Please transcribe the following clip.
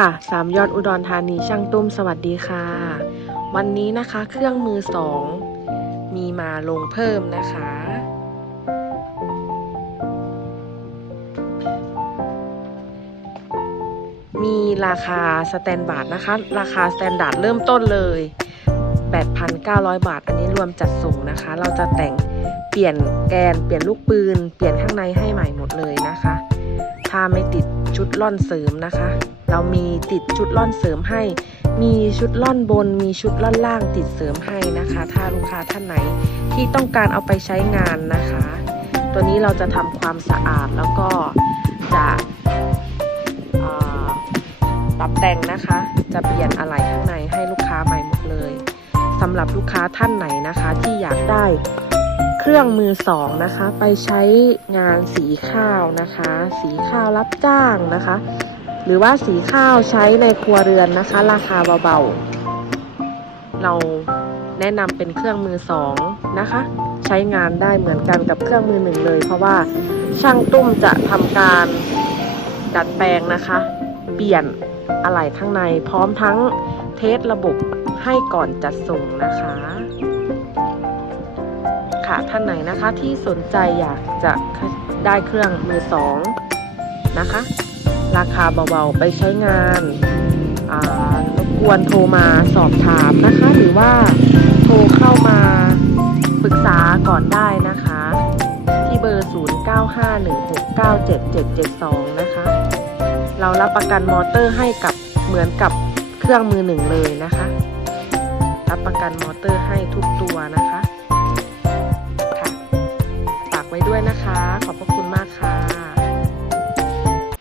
ค่ะ สามยอดอุดรธานีช่างตุ้มสวัสดีค่ะ วันนี้นะคะเครื่องมือสองมีมาลงเพิ่มนะคะ มีราคาสแตนดาร์ดนะคะ ราคาสแตนดาร์ดเริ่มต้นเลย 8,900 บาท อันนี้รวมจัดส่งนะคะ เราจะแต่งเปลี่ยนแกนเปลี่ยนลูกปืน เปลี่ยนข้างในให้ใหม่หมดเลยนะคะ ถ้าไม่ติดชุดล่อนเสริมนะคะ เรามีติดชุดล่อนเสริมให้ มีชุดล่อนบน มีชุดล่อนล่างติดเสริมให้นะคะ ถ้าลูกค้าท่านไหนที่ต้องการเอาไปใช้งานนะคะ ตัวนี้เราจะทำความสะอาดแล้วก็จะปรับแต่งนะคะ จะเปลี่ยนอะไหล่ข้างในให้ลูกค้าใหม่หมดเลยสำหรับลูกค้าท่านไหนนะคะ ที่อยากได้เครื่องมือสองนะคะ ไปใช้งานสีข้าวนะคะ สีข้าวรับจ้างนะคะ หรือว่าสีข้าวใช้ในครัวเรือนนะคะ ราคาเบาๆ เราแนะนำเป็นเครื่องมือสองนะคะ ใช้งานได้เหมือนกันกับเครื่องมือหนึ่งเลย เพราะว่าช่างตุ้มจะทำการดัดแปลงนะคะ เปลี่ยนอะไหล่ข้างในพร้อมทั้งเทสระบบให้ก่อนจัดส่งนะคะ ค่ะท่านไหนนะคะที่สนใจอยากจะได้เครื่องมือสองนะคะ ราคาเบาๆไปใช้งานรบกวนโทรมาสอบถามนะคะ หรือว่าโทรเข้ามาปรึกษาก่อนได้นะคะ ที่เบอร์ 0951697772 นะคะ เรารับประกันมอเตอร์ให้กับเหมือนกับเครื่องมือหนึ่งเลยนะคะ รับประกันมอเตอร์ให้ทุกตัวนะคะฝากไว้ด้วยนะคะ ขอบพระคุณ